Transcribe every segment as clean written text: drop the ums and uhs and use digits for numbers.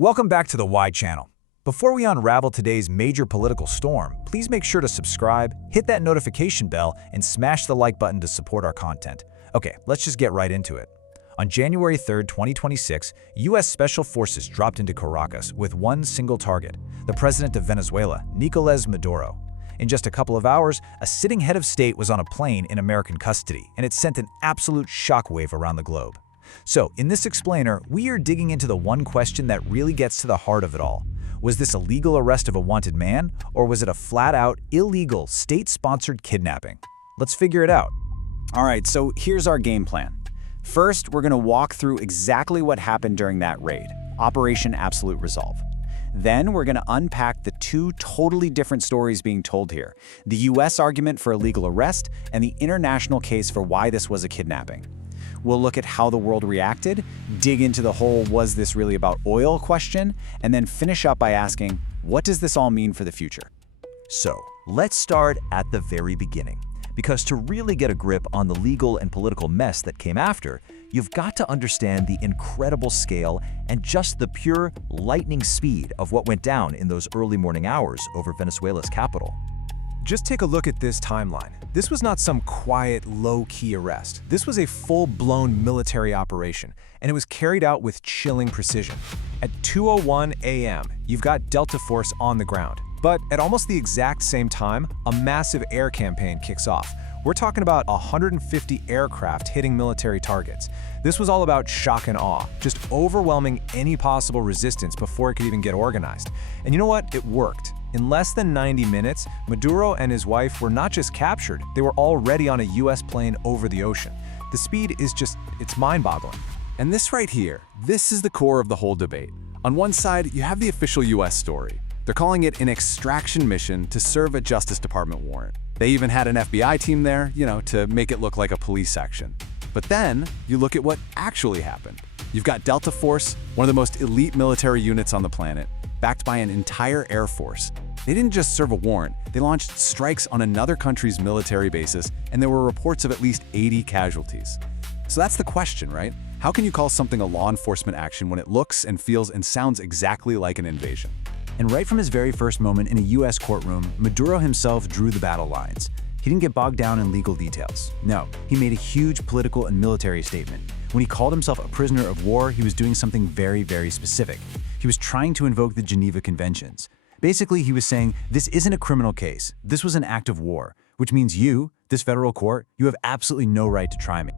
Welcome back to the Y channel. Before we unravel today's major political storm, please make sure to subscribe, hit that notification bell, and smash the like button to support our content. Okay, let's just get right into it. On January 3, 2026, U.S. Special Forces dropped into Caracas with one single target, the president of Venezuela, Nicolás Maduro. In just a couple of hours, a sitting head of state was on a plane in American custody, and it sent an absolute shockwave around the globe. So, in this explainer, we are digging into the one question that really gets to the heart of it all. Was this a legal arrest of a wanted man, or was it a flat-out, illegal, state-sponsored kidnapping? Let's figure it out. All right, so here's our game plan. First, we're going to walk through exactly what happened during that raid, Operation Absolute Resolve. Then we're going to unpack the two totally different stories being told here, the U.S. argument for a legal arrest and the international case for why this was a kidnapping. We'll look at how the world reacted, dig into the whole "was this really about oil" question, and then finish up by asking, what does this all mean for the future? So, let's start at the very beginning. Because to really get a grip on the legal and political mess that came after, you've got to understand the incredible scale and just the pure lightning speed of what went down in those early morning hours over Venezuela's capital. Just take a look at this timeline. This was not some quiet, low-key arrest. This was a full-blown military operation, and it was carried out with chilling precision. At 2:01 a.m., you've got Delta Force on the ground. But at almost the exact same time, a massive air campaign kicks off. We're talking about 150 aircraft hitting military targets. This was all about shock and awe, just overwhelming any possible resistance before it could even get organized. And you know what? It worked. In less than 90 minutes, Maduro and his wife were not just captured, they were already on a U.S. plane over the ocean. The speed is it's mind-boggling. And this right here, this is the core of the whole debate. On one side, you have the official U.S. story. They're calling it an extraction mission to serve a Justice Department warrant. They even had an FBI team there, to make it look like a police section. But then, you look at what actually happened. You've got Delta Force, one of the most elite military units on the planet, backed by an entire air force. They didn't just serve a warrant, they launched strikes on another country's military bases, and there were reports of at least 80 casualties. So that's the question, right? How can you call something a law enforcement action when it looks and feels and sounds exactly like an invasion? And right from his very first moment in a U.S. courtroom, Maduro himself drew the battle lines. He didn't get bogged down in legal details. No, he made a huge political and military statement. When he called himself a prisoner of war, he was doing something very, very specific. He was trying to invoke the Geneva Conventions. Basically, he was saying, this isn't a criminal case. This was an act of war, which means you, this federal court, you have absolutely no right to try me.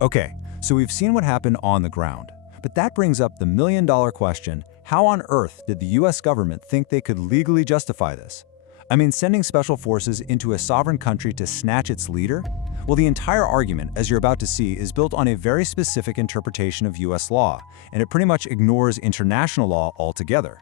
Okay, so we've seen what happened on the ground. But that brings up the million-dollar question, how on earth did the US government think they could legally justify this? I mean, sending special forces into a sovereign country to snatch its leader? Well, the entire argument, as you're about to see, is built on a very specific interpretation of US law, and it pretty much ignores international law altogether.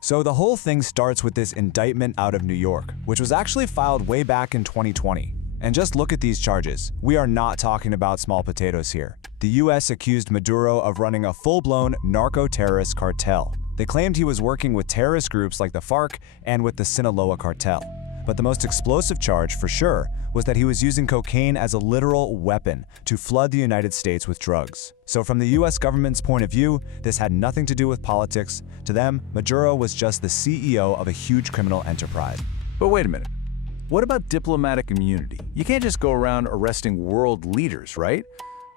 So the whole thing starts with this indictment out of New York, which was actually filed way back in 2020. And just look at these charges. We are not talking about small potatoes here. The U.S. accused Maduro of running a full-blown narco-terrorist cartel. They claimed he was working with terrorist groups like the FARC and with the Sinaloa cartel. But the most explosive charge, for sure, was that he was using cocaine as a literal weapon to flood the United States with drugs. So from the U.S. government's point of view, this had nothing to do with politics. To them, Maduro was just the CEO of a huge criminal enterprise. But wait a minute. What about diplomatic immunity? You can't just go around arresting world leaders, right?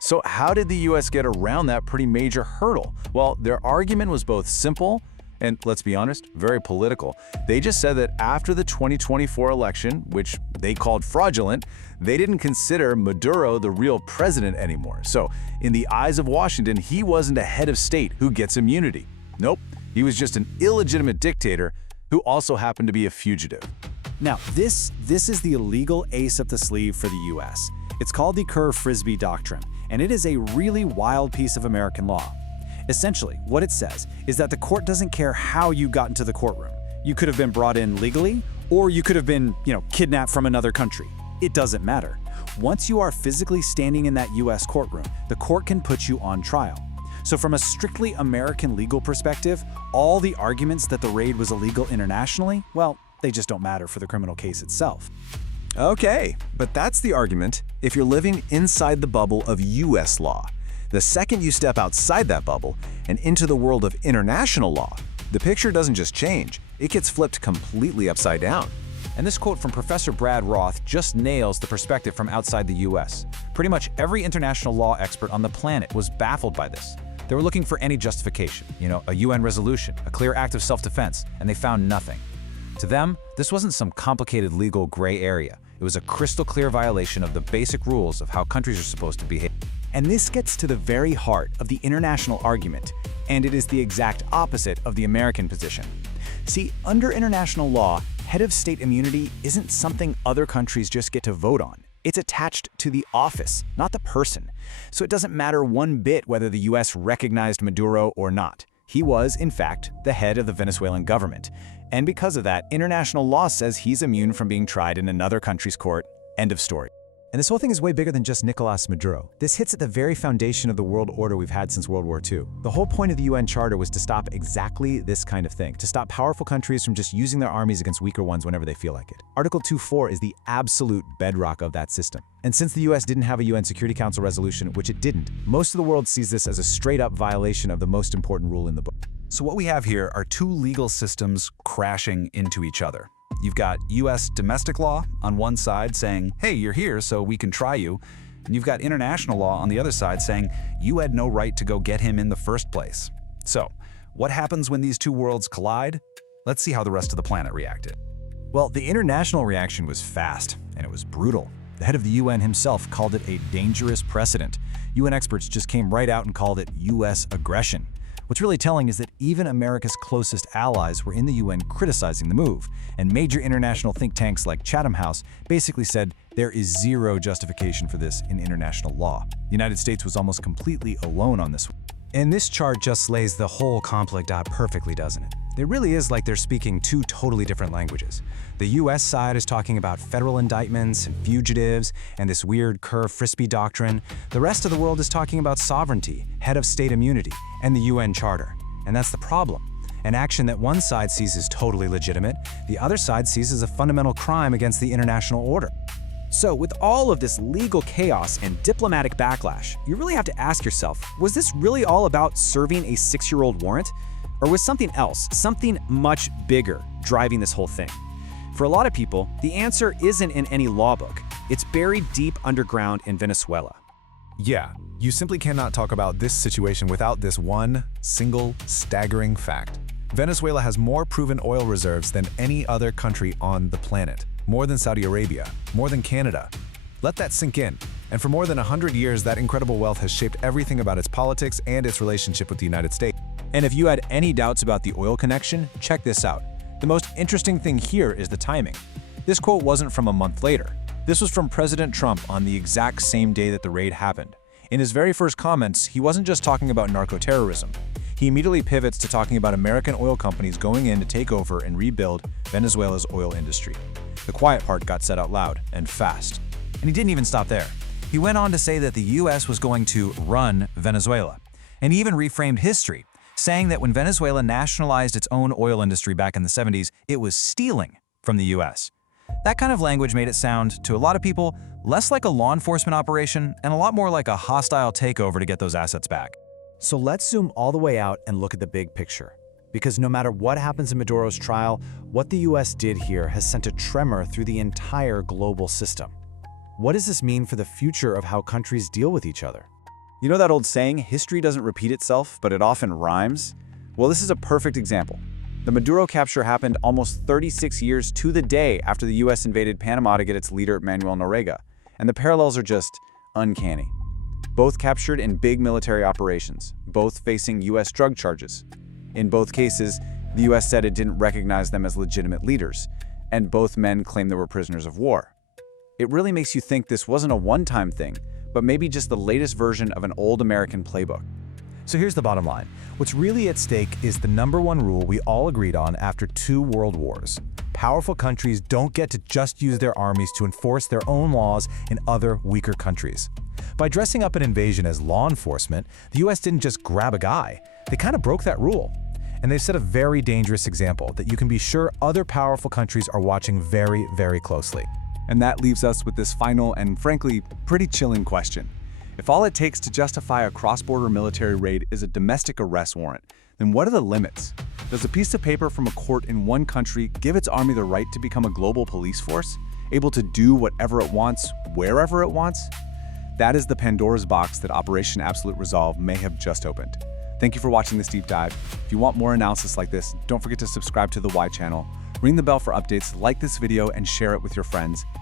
So how did the U.S. get around that pretty major hurdle? Well, their argument was both simple and, let's be honest, very political. They just said that after the 2024 election, which they called fraudulent, they didn't consider Maduro the real president anymore. So, in the eyes of Washington, he wasn't a head of state who gets immunity. Nope, he was just an illegitimate dictator who also happened to be a fugitive. Now, this is the illegal ace up the sleeve for the US. It's called the Kerr-Frisbee Doctrine, and it is a really wild piece of American law. Essentially, what it says is that the court doesn't care how you got into the courtroom. You could have been brought in legally, or you could have been, kidnapped from another country. It doesn't matter. Once you are physically standing in that US courtroom, the court can put you on trial. So from a strictly American legal perspective, all the arguments that the raid was illegal internationally, well, they just don't matter for the criminal case itself. Okay, but that's the argument if you're living inside the bubble of US law. The second you step outside that bubble and into the world of international law, the picture doesn't just change, it gets flipped completely upside down. And this quote from Professor Brad Roth just nails the perspective from outside the US. Pretty much every international law expert on the planet was baffled by this. They were looking for any justification, a UN resolution, a clear act of self-defense, and they found nothing. To them, this wasn't some complicated legal gray area. It was a crystal clear violation of the basic rules of how countries are supposed to behave. And this gets to the very heart of the international argument, and it is the exact opposite of the American position. See, under international law, head of state immunity isn't something other countries just get to vote on. It's attached to the office, not the person. So it doesn't matter one bit whether the US recognized Maduro or not. He was, in fact, the head of the Venezuelan government. And because of that, international law says he's immune from being tried in another country's court. End of story. And this whole thing is way bigger than just Nicolas Maduro. This hits at the very foundation of the world order we've had since World War II. The whole point of the UN Charter was to stop exactly this kind of thing, to stop powerful countries from just using their armies against weaker ones whenever they feel like it. Article 2.4 is the absolute bedrock of that system. And since the US didn't have a UN Security Council resolution, which it didn't, most of the world sees this as a straight-up violation of the most important rule in the book. So what we have here are two legal systems crashing into each other. You've got US domestic law on one side saying, hey, you're here, so we can try you. And you've got international law on the other side saying, you had no right to go get him in the first place. So, what happens when these two worlds collide? Let's see how the rest of the planet reacted. Well, the international reaction was fast, and it was brutal. The head of the UN himself called it a dangerous precedent. UN experts just came right out and called it US aggression. What's really telling is that even America's closest allies were in the UN criticizing the move, and major international think tanks like Chatham House basically said there is zero justification for this in international law. The United States was almost completely alone on this one. And this chart just lays the whole conflict out perfectly, doesn't it? It really is like they're speaking two totally different languages. The US side is talking about federal indictments and fugitives and this weird Kerr-Frisbee doctrine. The rest of the world is talking about sovereignty, head of state immunity, and the UN Charter. And that's the problem. An action that one side sees as totally legitimate, the other side sees as a fundamental crime against the international order. So with all of this legal chaos and diplomatic backlash, you really have to ask yourself, was this really all about serving a 6-year-old warrant? Or was something else, something much bigger, driving this whole thing? For a lot of people, the answer isn't in any law book. It's buried deep underground in Venezuela. Yeah, you simply cannot talk about this situation without this one single staggering fact. Venezuela has more proven oil reserves than any other country on the planet. More than Saudi Arabia, more than Canada. Let that sink in. And for more than 100 years, that incredible wealth has shaped everything about its politics and its relationship with the United States. And if you had any doubts about the oil connection, check this out. The most interesting thing here is the timing. This quote wasn't from a month later. This was from President Trump on the exact same day that the raid happened. In his very first comments, he wasn't just talking about narco-terrorism. He immediately pivots to talking about American oil companies going in to take over and rebuild Venezuela's oil industry. The quiet part got said out loud, and fast. And he didn't even stop there. He went on to say that the US was going to run Venezuela. And he even reframed history, saying that when Venezuela nationalized its own oil industry back in the 70s, it was stealing from the US. That kind of language made it sound, to a lot of people, less like a law enforcement operation and a lot more like a hostile takeover to get those assets back. So let's zoom all the way out and look at the big picture. Because no matter what happens in Maduro's trial, what the US did here has sent a tremor through the entire global system. What does this mean for the future of how countries deal with each other? You know that old saying, history doesn't repeat itself, but it often rhymes? Well, this is a perfect example. The Maduro capture happened almost 36 years to the day after the US invaded Panama to get its leader, Manuel Noriega, and the parallels are just uncanny. Both captured in big military operations, both facing US drug charges. In both cases, the US said it didn't recognize them as legitimate leaders, and both men claimed they were prisoners of war. It really makes you think this wasn't a one-time thing, but maybe just the latest version of an old American playbook. So here's the bottom line. What's really at stake is the #1 rule we all agreed on after 2 world wars. Powerful countries don't get to just use their armies to enforce their own laws in other weaker countries. By dressing up an invasion as law enforcement, the US didn't just grab a guy. They kind of broke that rule. And they've set a very dangerous example that you can be sure other powerful countries are watching very, very closely. And that leaves us with this final and frankly pretty chilling question. If all it takes to justify a cross-border military raid is a domestic arrest warrant, then what are the limits? Does a piece of paper from a court in one country give its army the right to become a global police force, able to do whatever it wants, wherever it wants? That is the Pandora's box that Operation Absolute Resolve may have just opened. Thank you for watching this deep dive. If you want more analysis like this, don't forget to subscribe to the Y channel, ring the bell for updates, like this video, and share it with your friends.